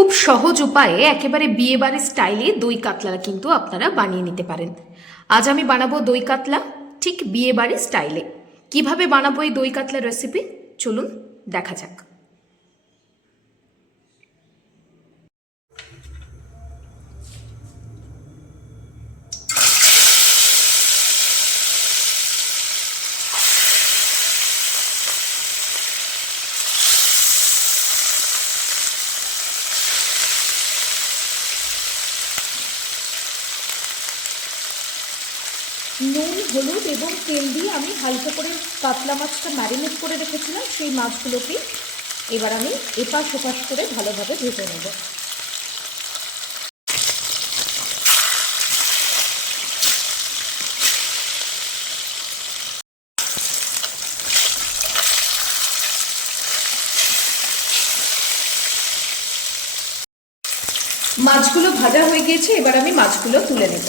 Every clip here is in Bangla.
খুব সহজ উপায়ে একেবারে বিয়েবাড়ির স্টাইলে দই কাতলা কিন্তু আপনারা বানিয়ে নিতে পারেন। আজ আমি বানাবো দই কাতলা ঠিক বিয়েবাড়ির স্টাইলে। কিভাবে বানাবো এই দই কাতলার রেসিপি চলুন দেখা যাক। নুন, হলুদ এবং তেল দিয়ে আমি হালকা করে কাতলা মাছটা ম্যারিনেট করে রেখেছিলাম। সেই মাছগুলোকে এবার আমি এপাশ ওপাশ করে ভালোভাবে ভেজে নেব। মাছগুলো ভাজা হয়ে গিয়েছে, এবার আমি মাছগুলো তুলে নেব।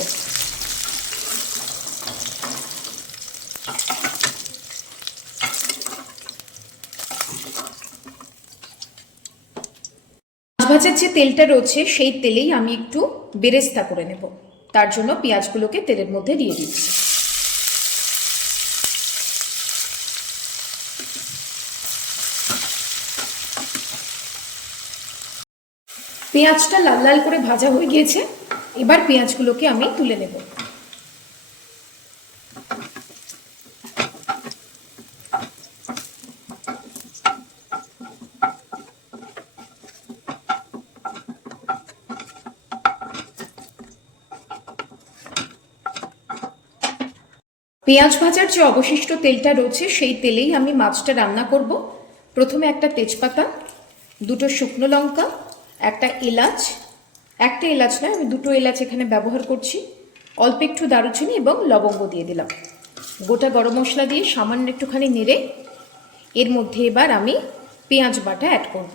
ভাজার যে তেলটা রয়েছে সেই তেলেই আমি একটু বেরেস্তা করে নেব। তার জন্য পেঁয়াজগুলোকে তেলের মধ্যে দিয়ে দিচ্ছি। পেঁয়াজটা লাল লাল করে ভাজা হয়ে গিয়েছে, এবার পেঁয়াজগুলোকে আমি তুলে নেব। পেঁয়াজ ভাজার যে অবশিষ্ট তেলটা রয়েছে সেই তেলেই আমি মাছটা রান্না করব। প্রথমে একটা তেজপাতা, দুটো শুকনো লঙ্কা, একটা এলাচ, একটা এলাচ নয় আমি দুটো এলাচ এখানে ব্যবহার করছি, অল্প একটু দারুচিনি এবং লবঙ্গ দিয়ে দিলাম। গোটা গরম মশলা দিয়ে সামান্য একটুখানি নেড়ে এর মধ্যে এবার আমি পেঁয়াজ বাটা অ্যাড করব।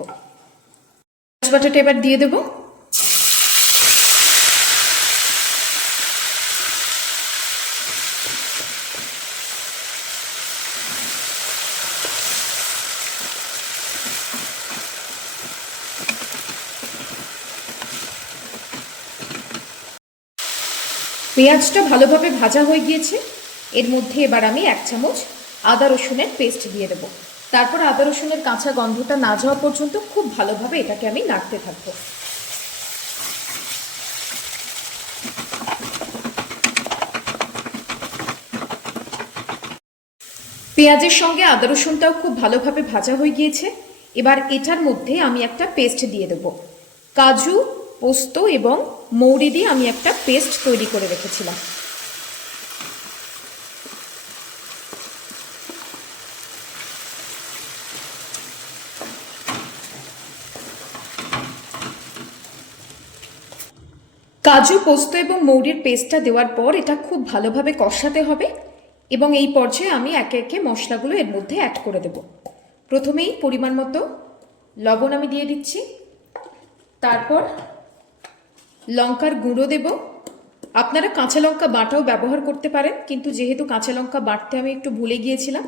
পেঁয়াজ বাটাটা এবার দিয়ে দেবো। পেঁয়াজটা ভালোভাবে ভাজা হয়ে গিয়েছে, এর মধ্যে এবার আমি 1 চামচ আদা রসুনের পেস্ট দিয়ে দেবো। তারপর আদা রসুনের কাঁচা গন্ধটা না যাওয়া পর্যন্ত খুব ভালোভাবে এটাকে আমি নাড়তে থাকবো। পেঁয়াজের সঙ্গে আদা রসুনটাও খুব ভালোভাবে ভাজা হয়ে গিয়েছে, এবার এটার মধ্যে আমি একটা পেস্ট দিয়ে দেবো। কাজু, পোস্ত এবং মৌরি দিয়ে আমি একটা পেস্ট তৈরি করে রেখেছিলাম। কাজু, পোস্ত এবং মৌরির পেস্টটা দেওয়ার পর এটা খুব ভালোভাবে কষাতে হবে এবং এই পর্যায়ে আমি একে একে মশলাগুলো এর মধ্যে অ্যাড করে দেব। প্রথমেই পরিমাণ মতো লবণ আমি দিয়ে দিচ্ছি, তারপর লঙ্কার গুঁড়ো দেব। আপনারা কাঁচা লঙ্কা বাটাও ব্যবহার করতে পারেন, কিন্তু যেহেতু কাঁচা লঙ্কা বাটতে আমি একটু ভুলে গিয়েছিলাম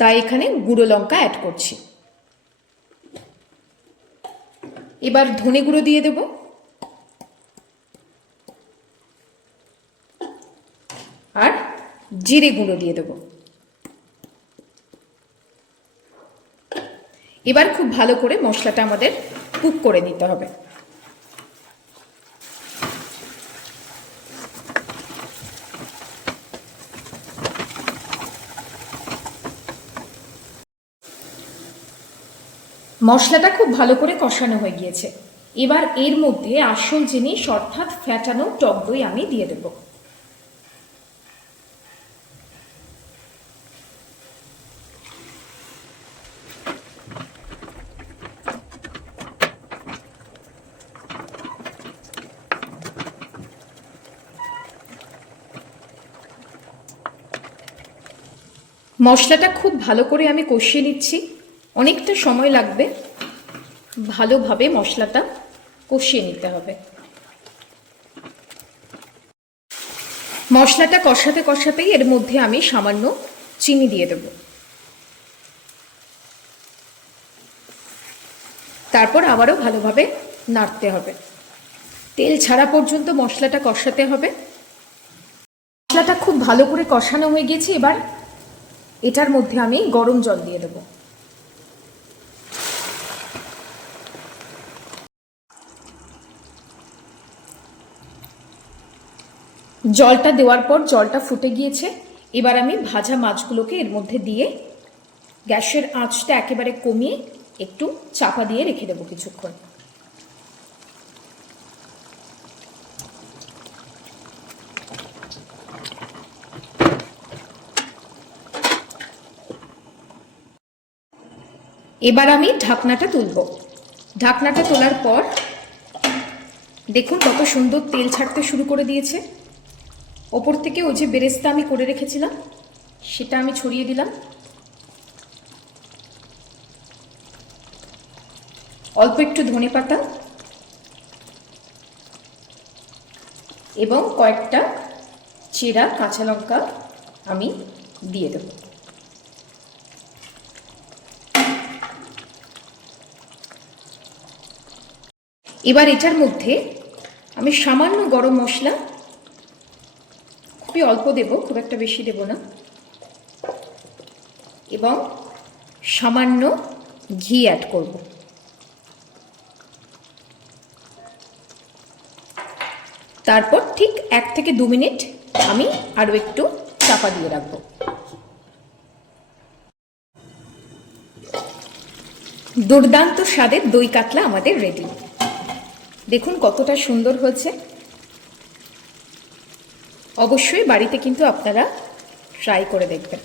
তাই এখানে গুঁড়ো লঙ্কা অ্যাড করছি। এবার ধনে গুঁড়ো দিয়ে দেব, আর জিরে গুঁড়ো দিয়ে দেব। এবার খুব ভালো করে মশলাটা আমাদের কুক করে নিতে হবে। মশলাটা খুব ভালো করে কষানো হয়ে গিয়েছে, এবার এর মধ্যে আসল জিনিস অর্থাৎ ফ্যাটানো টক দই আমি দিয়ে দেব। মশলাটা খুব ভালো করে আমি কষিয়ে নিচ্ছি, অনেকটা সময় লাগবে, ভালোভাবে মশলাটা কষিয়ে নিতে হবে। মশলাটা কষাতে কষাতেই এর মধ্যে আমি সামান্য চিনি দিয়ে দেব। তারপর আবারও ভালোভাবে নাড়তে হবে। তেল ছাড়া পর্যন্ত মশলাটা কষাতে হবে। মশলাটা খুব ভালো করে কষানো হয়ে গেছে। এবার এটার মধ্যে আমি গরম জল দিয়ে দেব। জলটা দেওয়ার পর জলটা ফুটে গিয়েছে। এবার আমি ভাজা মাছগুলোকে এর মধ্যে দিয়ে গ্যাসের আঁচটা একেবারে কমিয়ে একটু চাপা দিয়ে রেখে দেবো কিছুক্ষণ। এবার আমি ঢাকনাটা তুলব। ঢাকনাটা তোলার পর দেখুন কত সুন্দর তেল ছাড়তে শুরু করে দিয়েছে। ওপর থেকে ওই যে বেরেস্তা আমি করে রেখেছিলাম সেটা আমি ছড়িয়ে দিলাম। অল্প একটু ধনেপাতা এবং কয়েকটা চেরা কাঁচা লঙ্কা আমি দিয়ে দেব। এবার এটার মধ্যে আমি সামান্য গরম মশলা, খুবই অল্প দেব, খুব একটা বেশি দেব না, এবং সামান্য ঘি অ্যাড করব। তারপর ঠিক 1 থেকে 2 মিনিট আমি আরও একটু চাপা দিয়ে রাখবো। দুর্দান্ত স্বাদের দই কাতলা আমাদের রেডি। দেখুন কতটা সুন্দর হয়েছে। অবশ্যই বাড়িতে কিন্তু আপনারা ট্রাই করে দেখবেন।